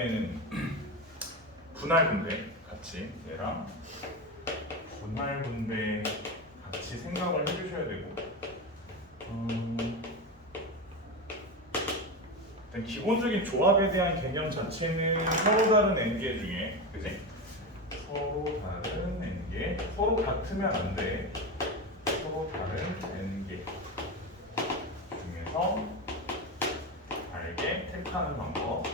때는 분할 분배 같이 얘랑 분할 분배 같이 생각을 해주셔야 되고 일단 기본적인 조합에 대한 개념 자체는 서로 다른 n개 중에 그지? 서로 다른 n개 서로 같으면 안 돼. 서로 다른 n개 중에서 알게 택하는 방법에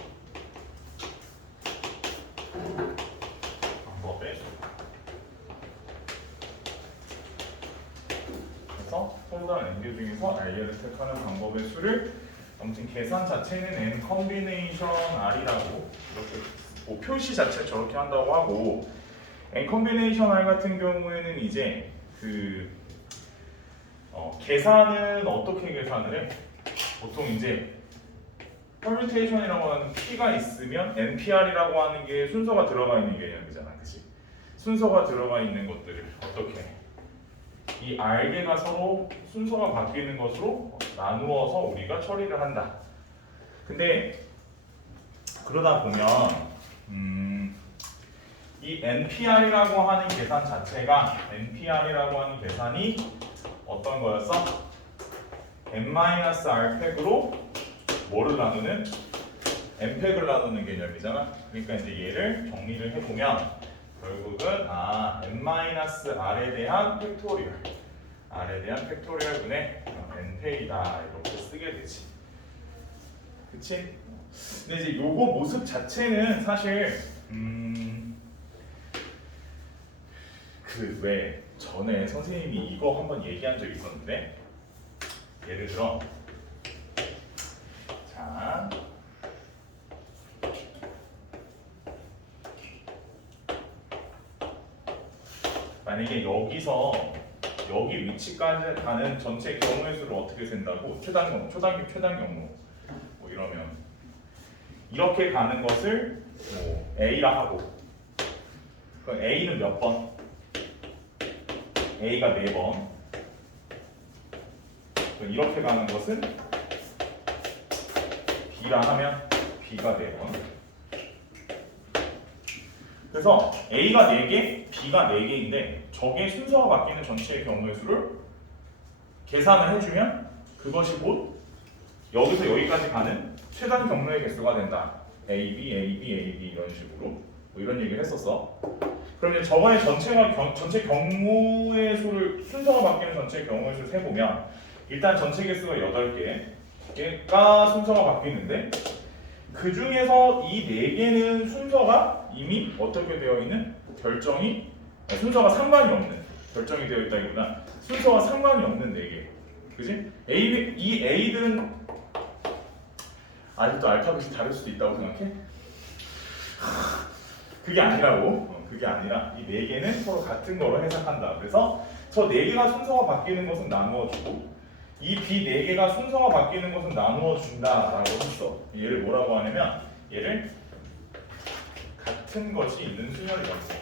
그래서 서로 다른 n개 중에서 알게를 택하는 방법의 수를 아무튼 계산 자체는 n 컨비네이션 r이라고 이렇게 뭐 표시 자체 저렇게 한다고 하고 n 컨비네이션 r 같은 경우에는 이제 계산은 어떻게 계산을 해? 보통 이제 퍼뮤테이션이라고 하는 P가 있으면 NPR이라고 하는 게 순서가 들어가 있는 개념이잖아, 그치? 순서가 들어가 있는 것들을 어떻게 해? 이 R개가 서로 순서가 바뀌는 것으로 나누어서 우리가 처리를 한다. 근데 그러다 보면 이 NPR이라고 하는 계산 자체가 NPR이라고 하는 계산이 어떤 거였어? n-r 팩으로 뭐를 나누는? n 팩을 나누는 개념이잖아. 그러니까 이제 얘를 정리를 해보면 결국은 n-r에 대한 팩토리얼 r에 대한 팩토리얼 분의 n 팩이다 이렇게 쓰게 되지. 그치? 근데 이제 요거 모습 자체는 사실 왜 전에 선생님이 이거 한번 얘기한 적 있었는데 예를 들어 자 만약에 여기서 여기 위치까지 가는 전체 경우의 수를 어떻게 센다고? 최단 경우, 최단 경우 뭐 이러면 이렇게 가는 것을 뭐 A라 하고 그럼 A는 몇 번? A가 4번. 이렇게 가는 것은 B라 하면 B가 4번. 그래서 A가 4개, B가 4개인데 저게 순서가 바뀌는 전체의 경우의 수를 계산을 해주면 그것이 곧 여기서 여기까지 가는 최단 경로의 개수가 된다. A, B, A, B, A, B 이런 식으로 뭐 이런 얘기를 했었어. 그럼 이제 저거의 전체 경우의 수를 순서가 바뀌는 전체 경우의 수를 세보면 일단 전체 개수가 8개가 순서가 바뀌는데 그 중에서 이 4개는 순서가 이미 어떻게 되어 있는 순서가 상관이 없는 결정이 되어 있다기보다 순서가 상관이 없는 4개. 그지? 이 A들은 아직도 알파벳이 다를 수도 있다고 생각해? 그게 아니라고. 그게 아니라 이 4개는 서로 같은 거로 해석한다. 그래서 저 4개가 순서가 바뀌는 것은 나누어주고 이 B 4개가 순서가 바뀌는 것은 나누어준다라고 했어. 얘를 뭐라고 하냐면 얘를 같은 것이 있는 순열이라고 해.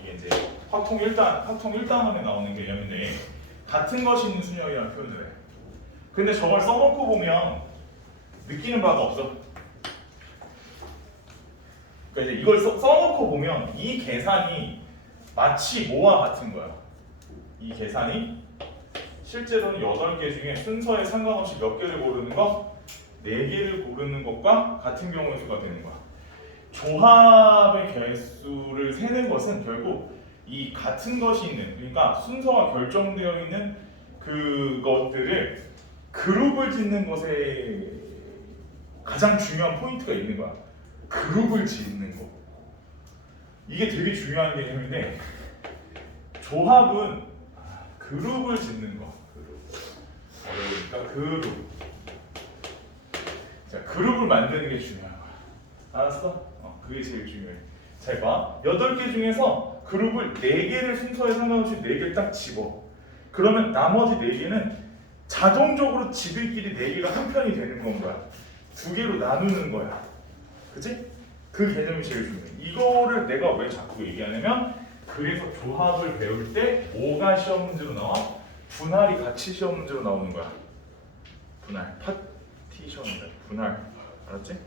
이게 이제 확통 1단원에 나오는 개념인데 같은 것이 있는 순열이라는 표현을 해. 근데 저걸 써놓고 보면 느끼는 바가 없어. 그러니까 이제 이걸 써놓고 보면 이 계산이 마치 뭐와 같은 거야. 이 계산이 실제로는 8개 중에 순서에 상관없이 몇 개를 고르는 것, 4개를 고르는 것과 같은 경우의 수가 되는 거야. 조합의 개수를 세는 것은 결국 이 같은 것이 있는, 그러니까 순서가 결정되어 있는 그것들을 그룹을 짓는 것에 가장 중요한 포인트가 있는 거야. 그룹을 짓는 거. 이게 되게 중요한 개념인데 조합은 그룹을 짓는 거. 어려우니까 그룹. 자, 그룹을 만드는 게 중요한 거야. 알았어? 그게 제일 중요해. 잘 봐. 8개 중에서 그룹을 4개를 순서에 상관없이 4개를 딱 집어. 그러면 나머지 4개는 자동적으로 지들끼리 4개가 한 편이 되는 건 거야. 2개로 나누는 거야. 그치? 그 개념이 제일 중요해. 이거를 내가 왜 자꾸 얘기하냐면 그래서 조합을 배울 때 뭐가 시험 문제로 나와? 분할이 같이 시험 문제로 나오는 거야. 분할. 파티션이다. 분할. 알았지?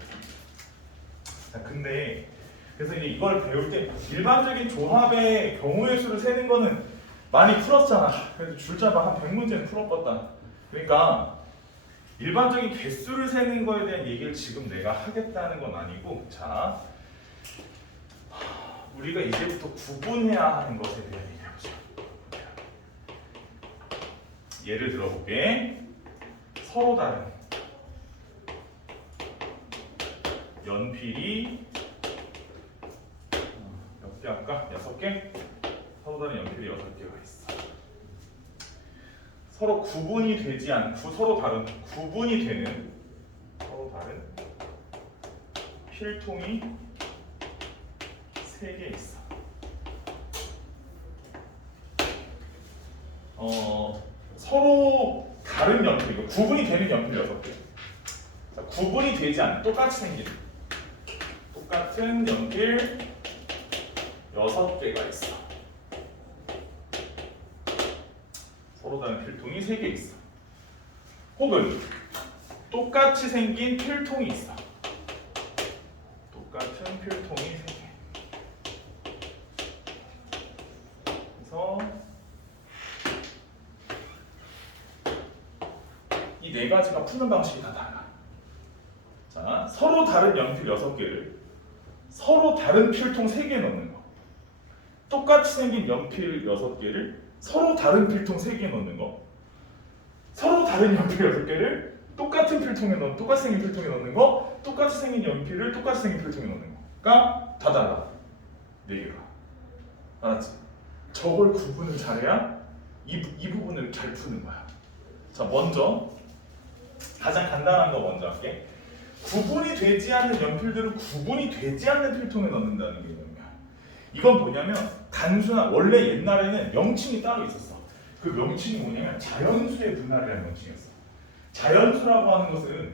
자, 근데 그래서 이제 이걸 배울 때 일반적인 조합의 경우의 수를 세는 거는 많이 풀었잖아. 그래도 줄자만 한 100문제는 풀었거든. 그러니까 일반적인 개수를 세는 거에 대한 얘기를 지금 내가 하겠다는 건 아니고, 자, 우리가 이제부터 구분해야 하는 것에 대한 얘기를 해보자. 예를 들어볼게. 서로 다른 연필이 몇 개 할까? 6개? 서로 다른 연필이 6개가 있어. 서로 구분이 되지 않고 서로 다른 구분이 되는 서로 다른 필통이 3개 있어. 서로 다른 연필, 구분이 되는 연필 6개. 자, 구분이 되지 않는 똑같이 생긴 똑같은 연필 6개가 있어. 서로 다른 필통이 3개 있어. 혹은 똑같이 생긴 필통이 있어. 똑같은 필통이 3개. 그래서 이 4가지가 푸는 방식이 다 달라. 자, 서로 다른 연필 6개를 서로 다른 필통 3개 넣는 거. 똑같이 생긴 연필 6개를 서로 다른 필통 3개 넣는 거. 서로 다른 연필 6개를 똑같은 필통에 넣는, 똑같이 생긴 필통에 넣는 거. 똑같이 생긴 연필을 똑같이 생긴 필통에 넣는 거가 다 달라. 4개가. 알았지? 저걸 구분을 잘해야 이 부분을 잘 푸는 거야. 자, 먼저 가장 간단한 거 먼저 할게. 구분이 되지 않는 연필들을 구분이 되지 않는 필통에 넣는다는 게 뭐냐? 이건 뭐냐면 단순한, 원래 옛날에는 명칭이 따로 있었어. 그 명칭이 뭐냐면 자연수의 분할이라는 명칭이었어. 자연수라고 하는 것은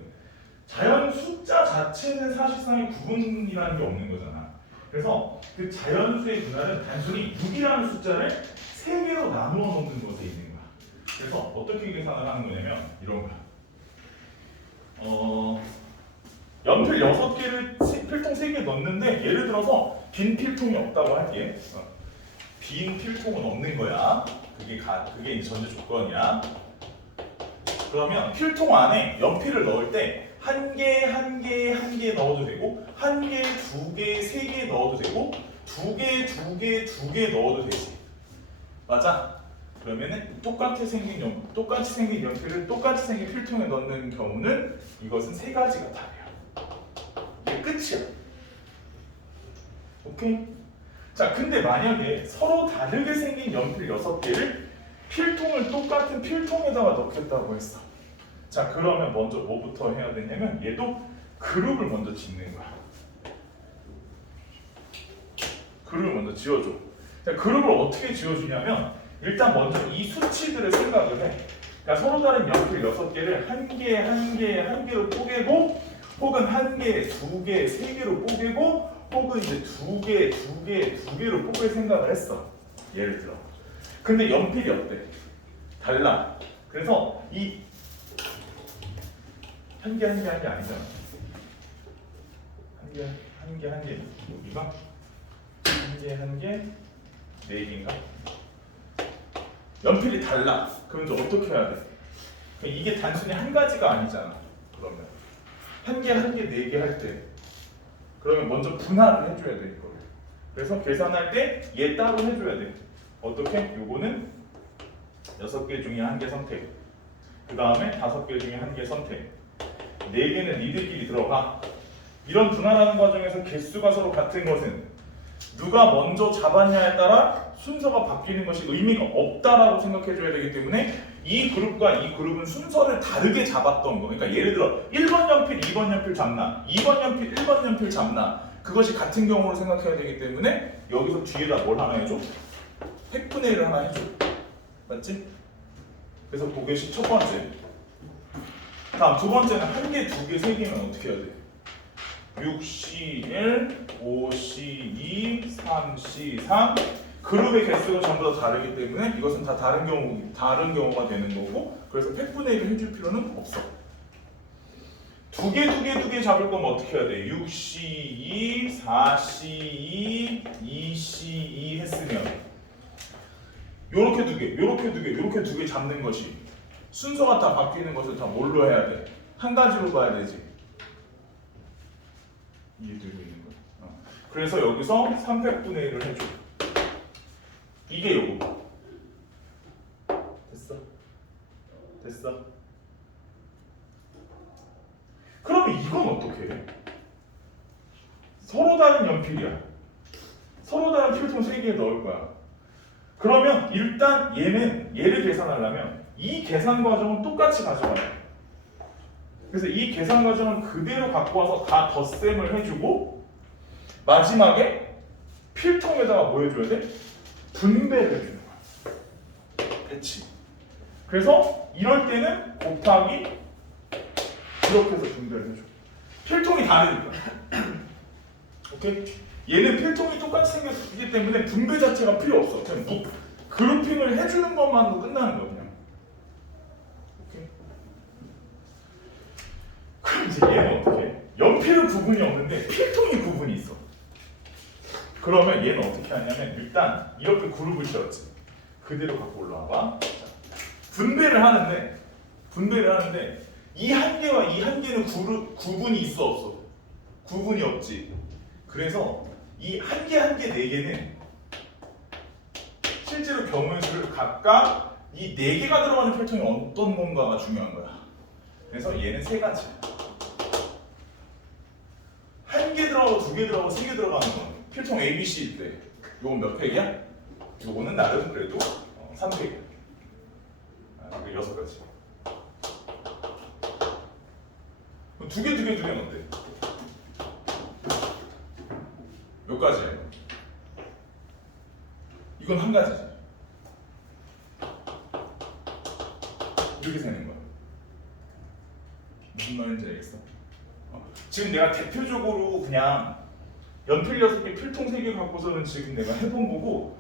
자연 숫자 자체는 사실상의 구분이라는 게 없는 거잖아. 그래서 그 자연수의 분할은 단순히 6이라는 숫자를 3개로 나누어 놓는 것에 있는 거야. 그래서 어떻게 계산을 하는 거냐면 이런 거야. 연필 6개를 필통 3개 넣는데, 예를 들어서 빈 필통이 없다고 할게. 빈 필통은 없는 거야. 그게 이제 전제 조건이야. 그러면 필통 안에 연필을 넣을 때 1개, 1개, 1개 넣어도 되고, 1개, 2개, 3개 넣어도 되고, 2개, 2개, 2개 넣어도 되지. 맞아? 그러면은 똑같이 생긴 연필을 똑같이 생긴 필통에 넣는 경우는 이것은 3가지가 다예요. 이게 끝이야. 오케이? 자, 근데 만약에 서로 다르게 생긴 연필 6개를 필통을 똑같은 필통에다가 넣겠다고 했어. 자, 그러면 먼저 뭐부터 해야 되냐면 얘도 그룹을 먼저 짓는 거야. 그룹을 먼저 지어줘. 자, 그룹을 어떻게 지어주냐면 일단 먼저 이 수치들을 생각을 해. 그러니까 서로 다른 연필 6개를 1개, 1개, 1개로 쪼개고, 혹은 1개, 2개, 3개로 쪼개고, 혹은 이제 2개, 2개, 2개로 쪼갤 생각을 했어. 예를 들어. 근데 연필이 어때? 달라. 그래서 이 1개, 1개, 1개 아니잖아. 1개, 1개. 여기가 1개, 1개, 4개인가? 연필이 달라. 그럼 이제 어떻게 해야 돼? 이게 단순히 한 가지가 아니잖아. 그러면 1개, 1개, 4개 할 때 그러면 먼저 분할을 해줘야 돼, 이거를. 그래서 계산할 때 얘 따로 해줘야 돼. 어떻게? 요거는 6개 중에 1개 선택. 그 다음에 5개 중에 1개 선택. 4개는 니들끼리 들어가. 이런 분할하는 과정에서 개수가 서로 같은 것은 누가 먼저 잡았냐에 따라 순서가 바뀌는 것이 의미가 없다라고 생각해줘야 되기 때문에 이 그룹과 이 그룹은 순서를 다르게 잡았던 거. 그러니까 예를 들어 1번 연필, 2번 연필 잡나, 2번 연필, 1번 연필 잡나, 그것이 같은 경우로 생각해야 되기 때문에 여기서 뒤에다 뭘 하나 해줘? 획분해를 하나 해줘. 맞지? 그래서 그것이 첫 번째. 다음 두 번째는 1개, 2개, 3개면 어떻게 해야 돼? 6C1, 5C2, 3C3. 그룹의 개수가 전부 다 다르기 때문에 이것은 다 다른 경우가 되는 거고, 그래서 팩분의 1을 해줄 필요는 없어. 두 개 잡을 거면 어떻게 해야 돼? 6C2, 4C2, 2C2 했으면 요렇게 두 개, 요렇게 두 개, 요렇게 두 개 잡는 것이 순서가 다 바뀌는 것을 다 뭘로 해야 돼? 한 가지로 봐야 되지. 이해되고 있는 거야. 그래서 여기서 300분의 1을 해줘. 이게 요거. 됐어? 됐어? 그러면 이건 어떻게 해? 서로 다른 연필이야. 서로 다른 필통 3개 넣을 거야. 그러면 일단 얘를 계산하려면 이 계산 과정은 똑같이 가져가야 돼. 그래서 이 계산 과정을 그대로 갖고 와서 다 덧셈을 해주고 마지막에 필통에다가 뭐 해줘야 돼? 분배를 해주는 거야. 배치. 그래서 이럴 때는 곱하기 이렇게 해서 분배를 해줘. 필통이 다르니까. 오케이? 얘는 필통이 똑같이 생겼기 때문에 분배 자체가 필요 없어. 그냥 그룹핑을 해주는 것만으로 끝나는 거야. 그냥. 오케이? 그럼 이제 얘는 어떻게 해? 연필은 구분이 없는데 필통이 구분이 있어. 그러면 얘는 어떻게 하냐면 일단 이렇게 그룹을 지었지. 그대로 갖고 올라와봐. 분배를 하는데 이 한 개와 이 한 개는 구분이 있어 없어? 구분이 없지. 그래서 이 한 개 한 개 네 개는 실제로 경우의 수를 각각 이 네 개가 들어가는 필통이 어떤 건가가 중요한 거야. 그래서 얘는 세 가지. 한 개 들어가고 두 개 들어가고 세 개 들어가는 건 필통 A, B, C일 때 요건 몇 팩이야? 요거는 나름 그래도 3팩이야. 그리고 6가지. 두 개는 어때? 몇 가지야? 이건 한 가지지. 이렇게 세는 거야. 무슨 말인지 알겠어? 지금 내가 대표적으로 그냥 연필 6개, 필통 3개 갖고서는 지금 내가 해본 거고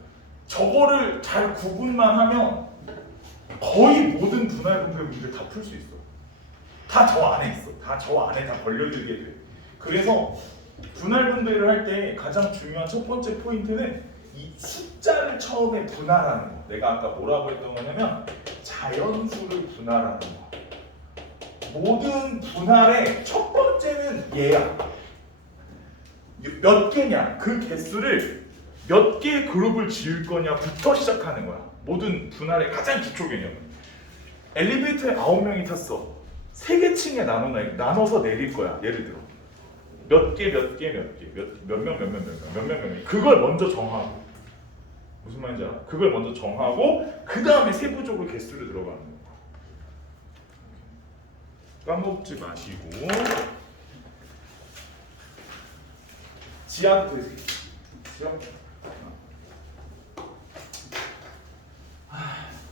저거를 잘 구분만 하면 거의 모든 분할 분배 문제를 다 풀 수 있어. 다 저 안에 있어. 다 저 안에 다 벌려들게 돼. 그래서 분할 분배를 할 때 가장 중요한 첫 번째 포인트는 이 숫자를 처음에 분할하는 거. 내가 아까 뭐라고 했던 거냐면 자연수를 분할하는 거. 모든 분할의 첫 번째는 얘야. 몇 개냐? 그 개수를 몇 개의 그룹을 지을 거냐부터 시작하는 거야. 모든 분할의 가장 기초 개념은. 엘리베이터에 9명이 탔어. 3개 층에 나눠서 내릴 거야. 예를 들어 몇 개, 몇 명. 그걸 먼저 정하고 무슨 말인지 알아? 그걸 먼저 정하고 그 다음에 세부적으로 개수를 들어가는 거야. 까먹지 마시고 지하부터 해주세요.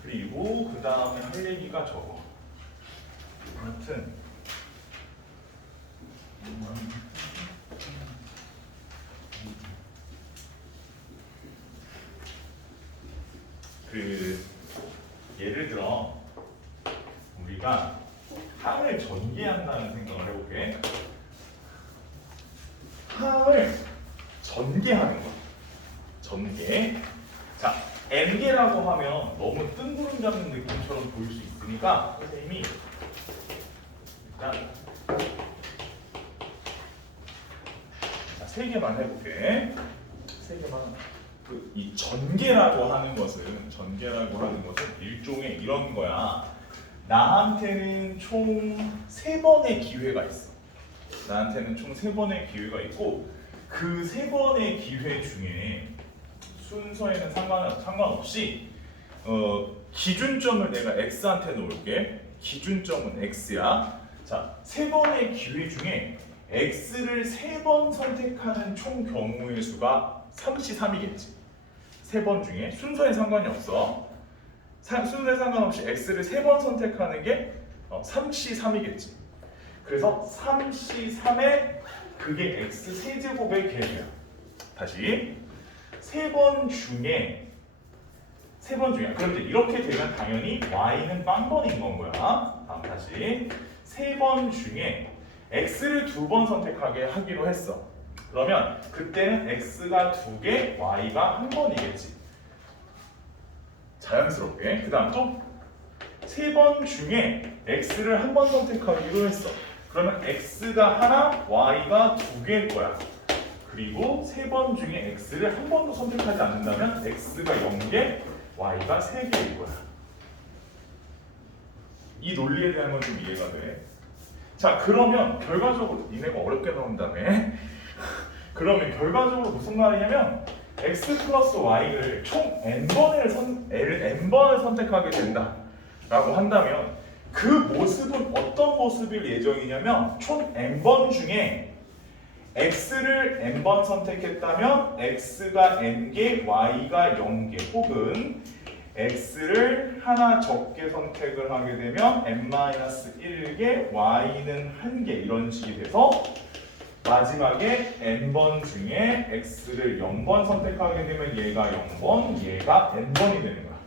그리고 그 다음에 할 얘기가 저거. 아무튼 예를 들어 우리가 항을 전개한다는 생각을 해볼게. 항을 전개하는 거야. 전개. 자, n개라고 하면 너무 뜬구름 잡는 느낌처럼 보일 수 있으니까 선생님이 일단 자, 3개만 해볼게. 3개만. 이 전개라고 하는 것은 일종의 이런 거야. 나한테는 총 3번의 기회가 있어. 나한테는 총 3번의 기회가 있고 그 3번의 기회 중에 순서에는 상관없이 기준점을 내가 x한테 놓을게. 기준점은 x야. 자, 3번의 기회 중에 x를 3번 선택하는 총 경우의 수가 3C3이겠지. 3번 중에 순서에 상관이 없어. 순서에 상관없이 x를 3번 선택하는 게 3C3이겠지. 그래서 3C3에 그게 x 세제곱의 개수야. 다시 3번 중에 그런데 이렇게 되면 당연히 y는 빵번인 건 거야. 다음 다시 3번 중에 x를 2번 선택하게 하기로 했어. 그러면 그때는 x가 2개, y가 1번이겠지. 자연스럽게. 그 다음 또 3번 중에 x를 1번 선택하기로 했어. 그러면 x가 하나, y가 2개일 거야. 그리고 3번 중에 x를 한 번도 선택하지 않는다면 x가 0개, y가 3개일 거야. 이 논리에 대한 건 좀 이해가 돼. 자, 그러면 결과적으로 니네가 어렵게 나온다며. 그러면 결과적으로 무슨 말이냐면 x 플러스 y를 총 n번을 선택하게 된다 라고 한다면 그 모습은 어떤 모습일 예정이냐면 총 n번 중에 x를 n번 선택했다면 x가 n개, y가 0개 혹은 x를 하나 적게 선택을 하게 되면 n-1개, y는 1개 이런 식이 돼서 마지막에 n번 중에 x를 0번 선택하게 되면 얘가 0번, 얘가 n번이 되는 거야.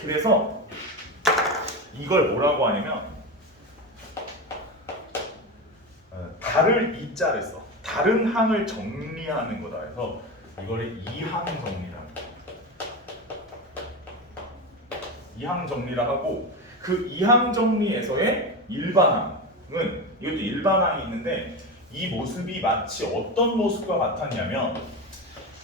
그래서 이걸 뭐라고 하냐면 달을 이자를 써. 다른 항을 정리하는 거다 해서 이거를 이항 정리라. 이항 정리라 하고 그 이항 정리에서의 일반항은 이것도 일반항이 있는데 이 모습이 마치 어떤 모습과 같았냐면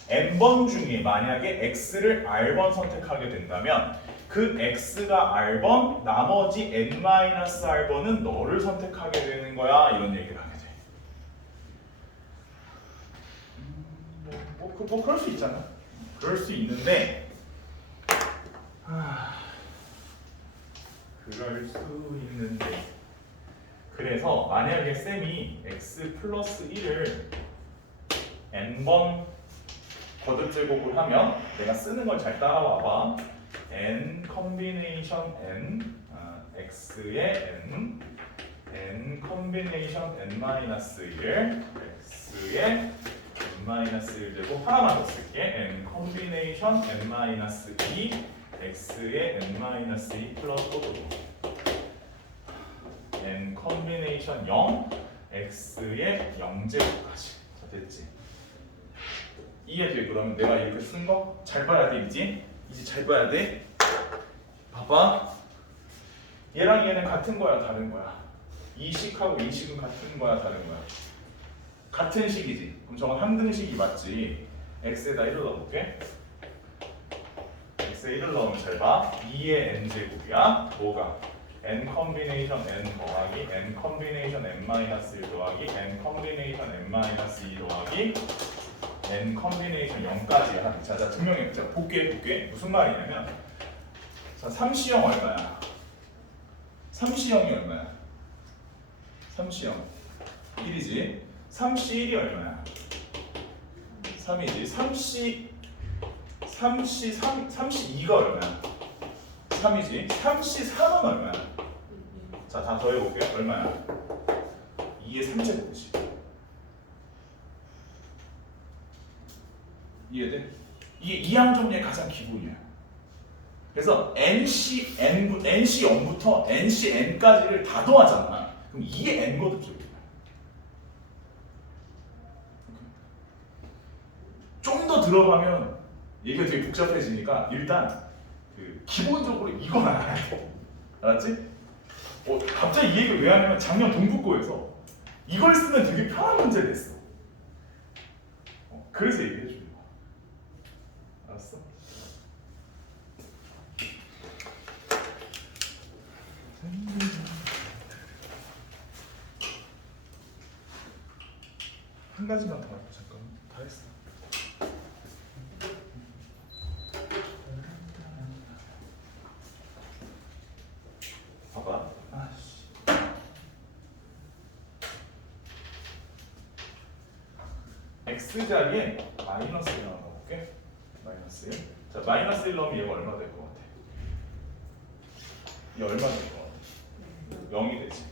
n번 중에 만약에 x를 r번 선택하게 된다면 그 x가 r번, 나머지 n-r번은 너를 선택하게 되는 거야 이런 얘기를 하게 돼. 뭐 그럴 수 있잖아. 그럴 수 있는데 그럴 수 있는데 그래서 만약에 쌤이 x 플러스 1을 n번 거듭제곱을 하면 내가 쓰는 걸 잘 따라와봐. n 컨비네이션 n x의 n 컨비네이션 n-1 x의 n-1 제곱 하나만 더 쓸게. n 컨비네이션 n-2 x의 n-2 플러스 또 n 컨비네이션 0 x의 0제곱까지. 자, 됐지? 이해돼? 그러면 내가 이렇게 쓴 거 잘 봐야 돼. 이제 잘 봐야 돼. 봐봐. 얘랑 얘는 같은 거야 다른 거야? 이 식하고 이 식은 같은 거야 다른 거야? 같은 식이지. 그럼 저건 항등식이 맞지. x에다 1을 넣어볼게. x에 1을 넣으면 잘 봐. 2의 n제곱이야. 뭐가? n 컨비네이션 n 더하기 n 컨비네이션 n-1 더하기 n 컨비네이션 n-2 더하기 n 컨비네이션 0까지야. 자, 증명해. 자, 볼게. 무슨 말이냐면 자, 3C0 얼마야? 3C0이 얼마야? 3C0 1이지. 3C1이 얼마야? 3이지. 3C2가 얼마야? 3이지. 3C3은 얼마야? 자, 다 더해볼게. 얼마야? 2의 3제곱이지. 이해돼? 이게 이항 정리의 가장 기본이야. 그래서 NC0부터 NCN까지를 다 더하잖아. 그럼 2의 N 거듭제곱이야. 좀 더 들어가면 얘기가 되게 복잡해지니까 일단 기본적으로 이건 알아야 돼. 알았지? 갑자기 이 얘기를 왜 하냐면 작년 동국고에서 이걸 쓰면 되게 편한 문제를 냈어. 그래서 얘기해 주는 거야. 알았어? 한 가지만 더 할게. 잠깐. 다 했어. 봐봐. x 자리에 마이너스 1 넣어볼게. 마이너스 1. 자, 마이너스 1 넣으면 얘가 얼마 될 것 같아? 얘 얼마 될 것 같아? 0이 되지.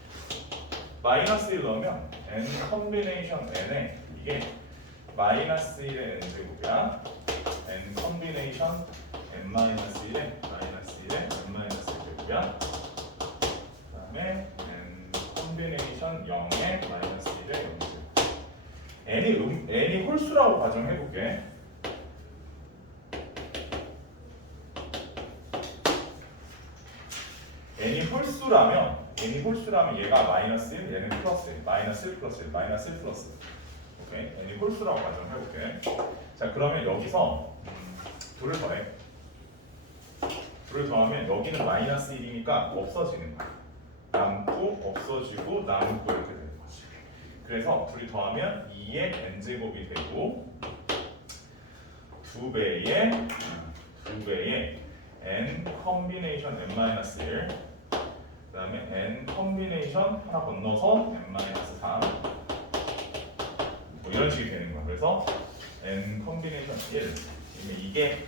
마이너스 1 넣으면 n 컨비네이션 n에 이게 마이너스 1의 n제곱이야. n 컨비네이션 n-1의 마이너스 1의 n-1 제곱이야. 그 다음에 n 컨비네이션 0의 n이 홀수라고 가정해볼게. n이 홀수라면 얘가 마이너스 1, 얘는 플러스 1, 마이너스 1 플러스 1, 마이너스 1 플러스 1. 오케이? n이 홀수라고 가정해볼게. 자, 그러면 여기서 둘을 더해. 둘을 더하면 여기는 마이너스 1이니까 없어지는 거야. 남고 없어지고 남고 이렇게 되는 거지. 그래서 둘이 더하면 2의 n제곱이 되고 2배의 n 컨비네이션 n-1 그 다음에 n 컨비네이션 하나 건너서 n-3 뭐 이런 식이 되는 거야. 그래서 n 컨비네이션 1 이게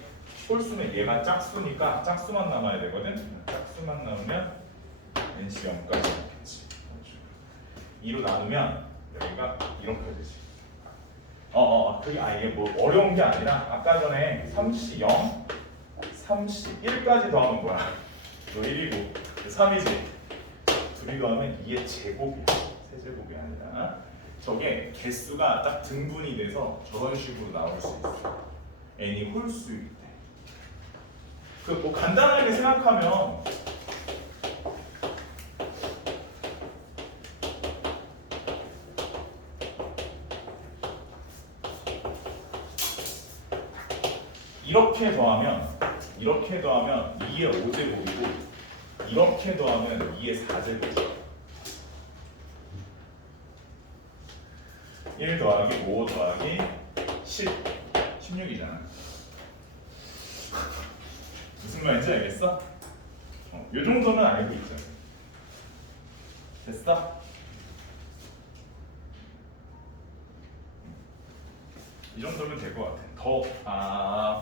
홀수면 얘가 짝수니까 짝수만 남아야 되거든. 짝수만 남으면 nc 0까지 남겠지. 2로 나누면 여기가 이렇게 되지. 그게 이게 뭐 어려운 게 아니라 아까 전에 3c 0, 3c 1까지 더하는 거야. 너 1이고 3이지. 둘이 더하면 2의 제곱이야. 세제곱이 아니라. 저게 개수가 딱 등분이 돼서 저런 식으로 나올 수 있어. n이 홀수일 때. 그 뭐 간단하게 생각하면 이렇게 더하면 2의 5제곱이고 이렇게 더하면 2의 4제곱이야. 1 더하기 5 더하기 10 16이잖아. 무슨 말인지 알겠어? 이 정도는 알고 있죠. 됐어? 이 정도면 될 것 같아.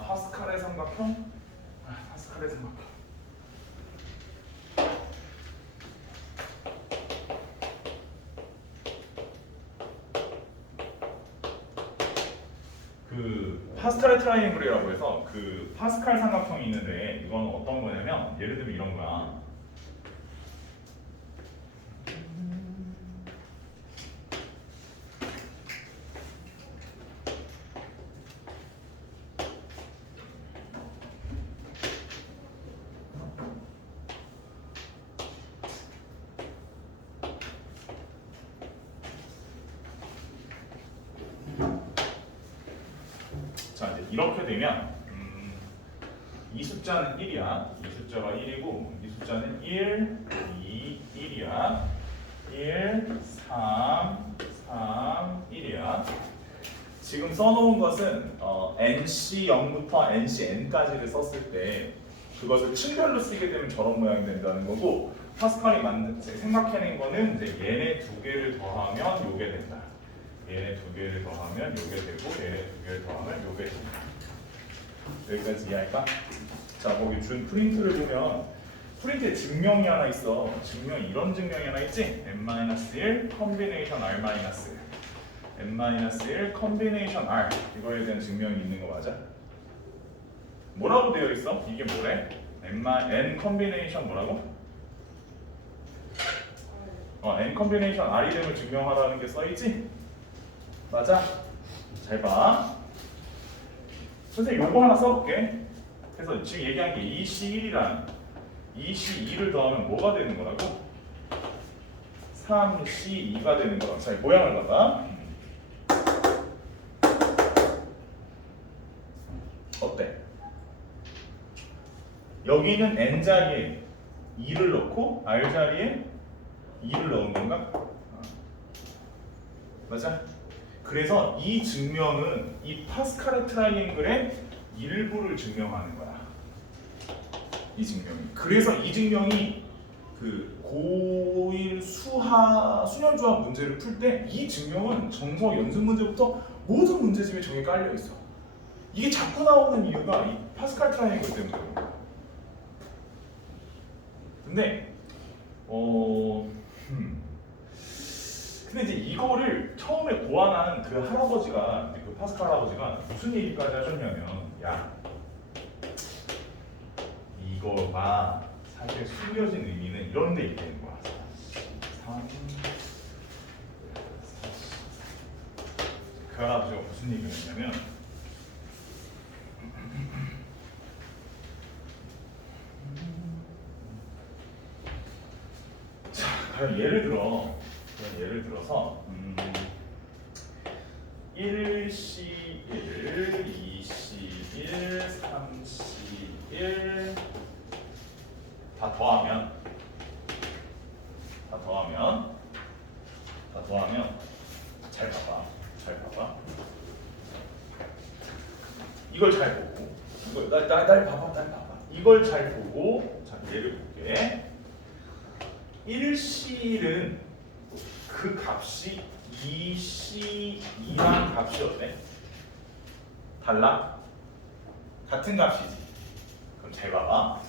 파스칼의 삼각형? 파스칼의 삼각형. 그 파스칼의 트라이앵글이라고 해서 그 파스칼 삼각형이 있는데 이건 어떤 거냐면 예를 들면 이런 거야. 자, 이제 이렇게 되면 이 숫자는 1이야. 이 숫자가 1이고 이 숫자는 1, 2, 1이야. 1, 3, 3, 1이야. 지금 써놓은 것은 NC 0부터 NC N까지를 썼을 때 그것을 층별로 쓰게 되면 저런 모양이 된다는 거고 파스칼이 생각해낸 거는 이제 얘네 두 개를 더하면 요게 된다. 얘네 두 개를 더하면 요게 되고 얘네 두 개를 더하면 요게 된다. 여기까지 이해할까? 자, 거기 준 프린트를 보면 프린트에 증명이 하나 있어. 증명이 이런 증명이 하나 있지? n-1 컨비네이션 r-1 n-1 컨비네이션 r 이거에 대한 증명이 있는 거 맞아? 뭐라고 되어 있어? 이게 뭐래? n 컨비네이션 뭐라고? n 컨비네이션 r 이름을 증명하라는 게 써있지? 맞아? 잘 봐. 선생님 요거 하나 써볼게. 그래서 지금 얘기한 게 2C1이랑 2C2를 더하면 뭐가 되는 거라고? 3C2가 되는 거라고. 자, 모양을 봐봐. 어때? 여기는 N자리에 2를 넣고 R자리에 2를 넣은 건가? 맞아? 그래서 이 증명은 이 파스칼의 트라이앵글의 일부를 증명하는 거야. 이 증명이. 그래서 이 증명이 그 고1 수년조합 문제를 풀 때 이 증명은 정서 연습 문제부터 모든 문제집에 저게 깔려 있어. 이게 자꾸 나오는 이유가 이 파스칼 트라이앵글 때문이에요. 근데 근데 이제 이거를 처음에 고안한 그 할아버지가, 그 파스칼 할아버지가 무슨 얘기까지 하셨냐면, 야, 이거가 사실 숨겨진 의미는 이런 데 있다는 거야. 3, 4, 그래가지고 무슨 얘기를 했냐면 자, 그럼 예를 들어서 1C1, 2C1, 3C1 다 더하면 잘 봐봐. 이걸 잘 보고 날 봐봐. 이걸 잘 보고 자 예를 볼게. 1C1은 그 값이 2C2랑 값이 어때? 달라? 같은 값이지. 그럼 잘 봐봐.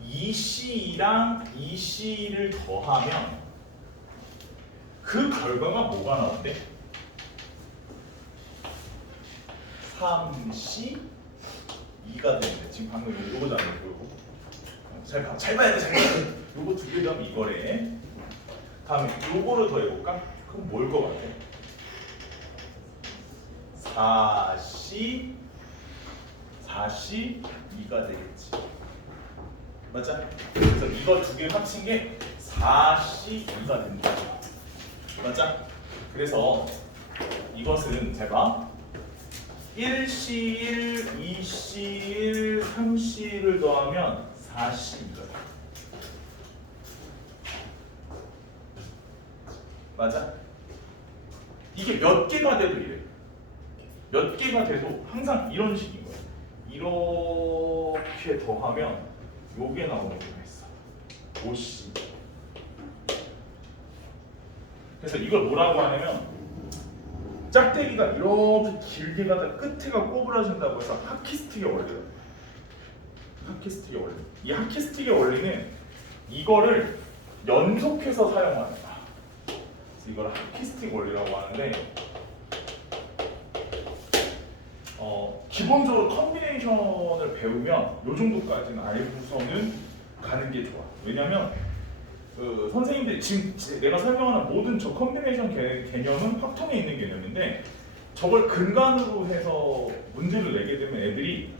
2C2랑 2C1을 더하면 그 결과가 뭐가 나온대? 3C2가 되는데 지금 방금 요거잖아. 요거. 잘 봐야 돼. 요거 두 개 더하면 이거래. 다음에 요거를 더해볼까? 그럼 뭘 것 같아? 4C2가 되겠지. 맞아? 그래서 이거 두 개 합친 게 4C2가 된다. 맞아? 그래서 이것은 제가 1C1, 2C1, 3C를 더하면 4C2가 돼. 맞아? 이게 몇 개가 돼도 이래. 몇 개가 돼도 항상 이런 식인 거야. 이렇게 더하면 요게 나오는 거가 있어. 5C. 그래서 이걸 뭐라고 하냐면 짝대기가 이렇게 길게 가다 끝에가 꼬부라진다고 해서 하키스틱의 원리다. 하키스틱의 원리. 이 하키스틱의 원리는 이거를 연속해서 사용하는 거야. 이걸 하키스틱 원리라고 하는데 기본적으로 컨비네이션을 배우면 이 정도까지는 알고서는 가는 게 좋아. 왜냐면 그 선생님들이 지금 내가 설명하는 모든 저 컨비네이션 개념은 확통에 있는 개념인데 저걸 근간으로 해서 문제를 내게 되면 애들이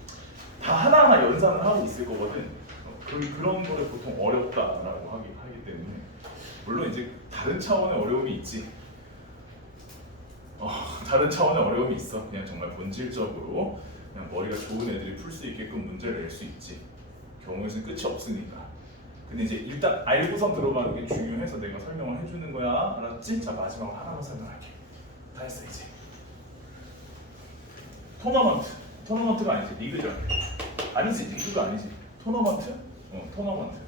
다 하나하나 연산을 하고 있을 거거든. 그런 거를 보통 어렵다라고 하기 때문에 물론 이제 다른 차원의 어려움이 있지. 다른 차원의 어려움이 있어. 그냥 정말 본질적으로 그냥 머리가 좋은 애들이 풀 수 있게끔 문제를 낼 수 있지. 경우의 수는 끝이 없으니까. 근데 이제 일단 알고선 들어가는 게 중요해서 내가 설명을 해주는 거야. 알았지? 자 마지막으로 하나만 설명할게. 다 했어 이제. 토너먼트가 아니지 리그죠. 아니지 리그가 아니지. 토너먼트? 토너먼트.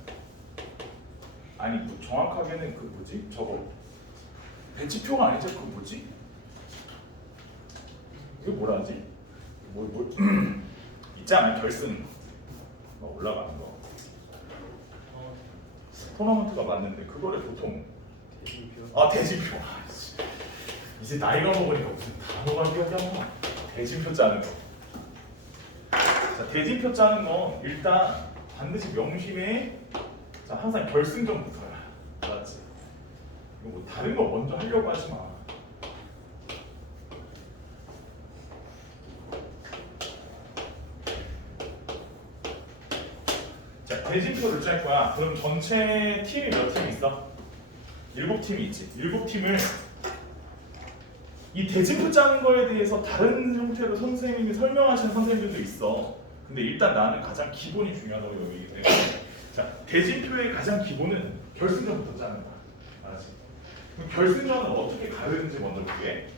아니 뭐 정확하게는 그 뭐지? 저거 배치표가 아니지? 그 뭐지? 이게 뭐라 하지? 뭐 있잖아 결승 올라가는 거. 토너먼트가 맞는데 그거를 보통 대진표. 이제 나이가 먹으니까 무슨 단어가 기억이 안 나. 대진표 짜는 거. 자 대진표 짜는 거 일단 반드시 명심해. 자 항상 결승전부터야. 알았지? 이거 뭐 다른 거 먼저 하려고 하지 마. 자 대진표를 짤 거야. 그럼 전체 팀이 몇 팀 있어? 7팀이 있지. 7팀을 이 대진표 짜는 거에 대해서 다른 형태로 선생님이 설명하시는 선생님들도 있어. 근데 일단 나는 가장 기본이 중요하다고 여기기 때문에 자 대진표의 가장 기본은 결승전부터 짜는 거야. 알았지? 그럼 결승전은 어떻게 가르는지 먼저 볼게.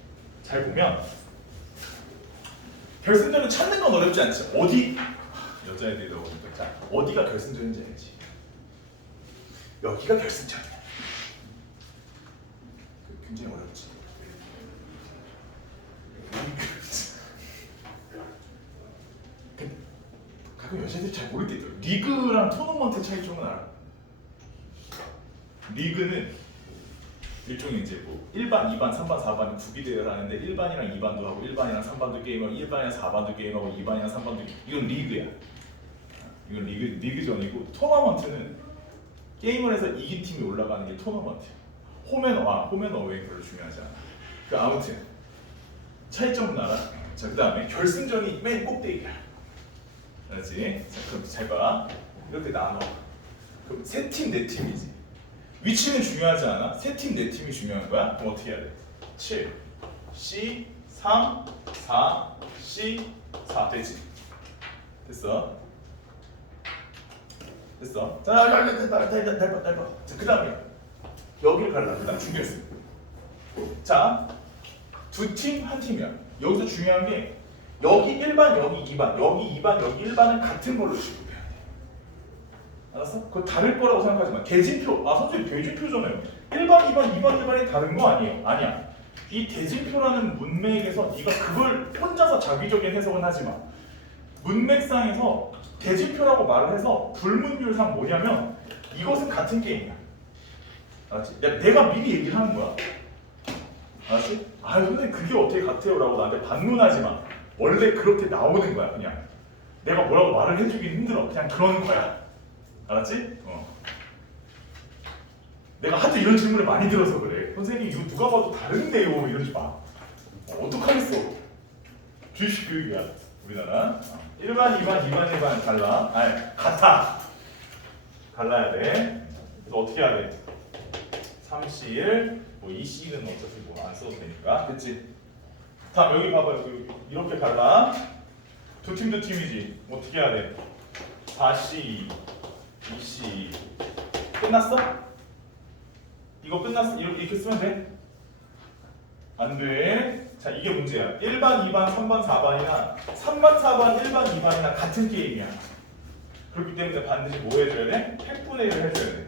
잘 보면 결승전은 찾는 건 어렵지 않지. 어디? 여자애들이 어려우니까 자 어디가 결승전인지 알지? 여기가 결승전이야. 굉장히 어렵지. 가끔 여자애들이 잘 모르겠더라고. 리그랑 토너먼트 차이점은 알아. 리그는 일종의 이제 뭐 1반, 2반, 3반, 4반 구비대회를 하는데 1반이랑 2반도 하고 1반이랑 3반도 게임하고 1반이랑 4반도 게임하고 2반이랑 3반도 이건 리그야. 이건 리그전이고 토너먼트는 게임을 해서 이긴 팀이 올라가는 게 토너먼트야. 홈앤어웨이 별로 중요하지 않아. 아무튼 차이점은 알아? 자, 그 다음에 결승전이 맨 꼭대기야. 알았지? 자, 그럼 잘 봐. 이렇게 나눠. 그럼 세 팀, 네 팀이지. 위치는 중요하지 않아? 세 팀, 네 팀이 중요한 거야? 그럼 어떻게 해야 돼? 7, C, 3, 4, C, 4 되지? 됐어? 됐어? 자, 날 봐. 자, 그 다음에 여기를 갈라. 그 다음 중요했어. 자, 두 팀, 한 팀이야. 여기서 중요한 게 여기 1반, 여기 2반, 여기 2반, 여기 1반은 같은 걸로 취급해야 돼. 알았어? 그거 다를 거라고 생각하지 마. 대진표, 선생님 대진표잖아요. 1반, 2반, 2반, 1반이 다른 거 아니에요? 아니야. 이 대진표라는 문맥에서 네가 그걸 혼자서 자기적인 해석은 하지 마. 문맥상에서 대진표라고 말을 해서 불문율상 뭐냐면 이것은 같은 게임이야. 알았지? 내가 미리 얘기를 하는 거야. 알았지? 선생님 그게 어떻게 같아요? 라고 나한테 반문하지 마. 원래 그렇게 나오는 거야. 그냥 내가 뭐라고 말을 해주긴 힘들어. 그냥 그런 거야. 알았지? 내가 하도 이런 질문을 많이 들어서 그래. 선생님 이거 누가 봐도 다른데요. 이러지 마. 어떡하겠어. 주식 교육이야. 우리나라 1반, 2반, 2반, 1반 달라. 같아. 달라야 돼. 그래서 어떻게 해야 돼? 3C1 뭐 2C는 어차피 뭐 안 써도 되니까. 그치? 다음 여기 봐봐요. 여기 이렇게 갈라. 두 팀 두 팀이지. 어떻게 해야 돼? 4C 2C 끝났어? 이거 끝났어? 이렇게 쓰면 돼? 안 돼. 자, 이게 문제야. 1반, 2반, 3반, 4반이나 3반, 4반, 1반, 2반이나 같은 게임이야. 그렇기 때문에 반드시 뭐 해줘야 돼? 팩분해를 해줘야 돼.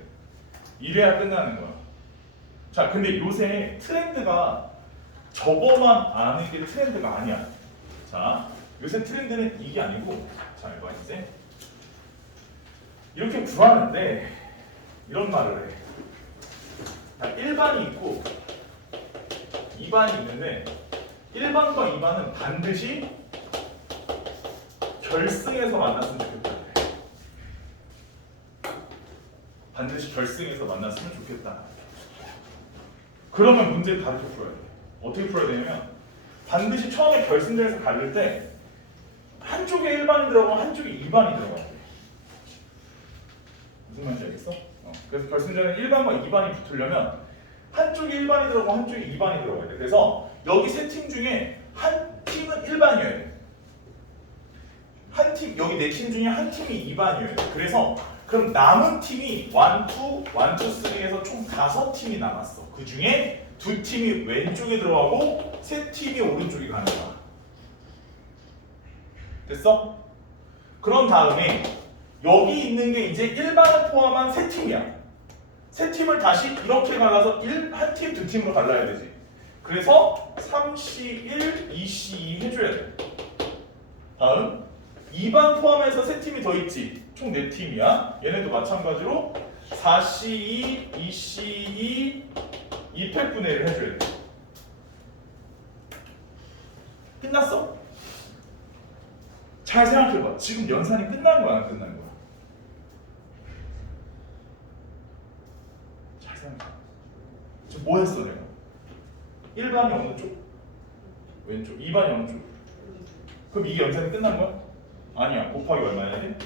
이래야 끝나는 거야. 자, 근데 요새 트렌드가 저거만 아는 게 트렌드가 아니야. 자, 요새 트렌드는 이게 아니고, 자, 이거 이제 이렇게 구하는데 이런 말을 해. 자, 1반이 있고 2반이 있는데 1반과 2반은 반드시 결승에서 만났으면 좋겠다. 반드시 결승에서 만났으면 좋겠다. 그러면 문제를 다르게 풀어야 돼. 어떻게 풀어야 되냐면 반드시 처음에 결승전에서 갈릴 때 한쪽에 1반이 들어가고 한쪽에 2반이 들어가야 돼. 무슨 말인지 알겠어? 그래서 결승전에 1반과 2반이 붙으려면 한쪽에 1반이 들어가고 한쪽에 2반이 들어가야 돼. 그래서 여기 세 팀 중에 한 팀은 1반이어야 돼. 한 팀, 여기 네 팀 중에 한 팀이 2반이어야 돼. 그래서 그럼 남은 팀이 1, 2, 3에서 총 5팀이 남았어. 그 중에 두 팀이 왼쪽에 들어가고 세 팀이 오른쪽에 가는 거야. 됐어? 그런 다음에 여기 있는 게 이제 1반을 포함한 세 팀이야. 세 팀을 다시 이렇게 갈라서 한 팀, 두 팀으로 갈라야 되지. 그래서 3C1, 2C2 해줘야 돼. 다음 2반 포함해서 세 팀이 더 있지. 총 4팀이야. 얘네도 마찬가지로 4C2, 2C2, 2팩분해를 해줘야 돼. 끝났어? 잘 생각해봐. 지금 연산이 끝난 거야, 안 끝난 거야? 잘 생각해. 지금 뭐 했어, 내가? 1반이 어느 쪽? 왼쪽. 2반이 어느 쪽? 그럼 이게 연산이 끝난 거야? 아니야. 곱하기 얼마 해야 돼?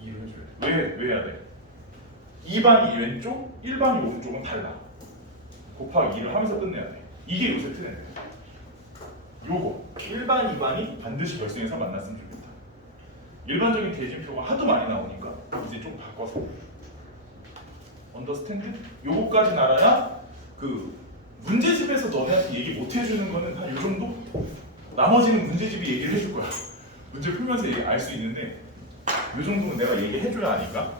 2를 해줘야 돼. 왜 해야 돼? 2반이 왼쪽, 1반이 오른쪽은 달라. 곱하기 2를 하면서 끝내야 돼. 이게 요새 트렌드. 요거 1반, 2반이 반드시 결승에서 만났으면 좋겠다. 일반적인 대진표가 하도 많이 나오니까 이제 좀 바꿔서 언더스탠드? 요거까지 알아야 그 문제집에서 너네한테 얘기 못 해주는 거는 한 요 정도? 나머지는 문제집이 얘기를 해줄 거야. 문제 풀면서 알 수 있는데 요 정도는 내가 얘기해줘야 하니까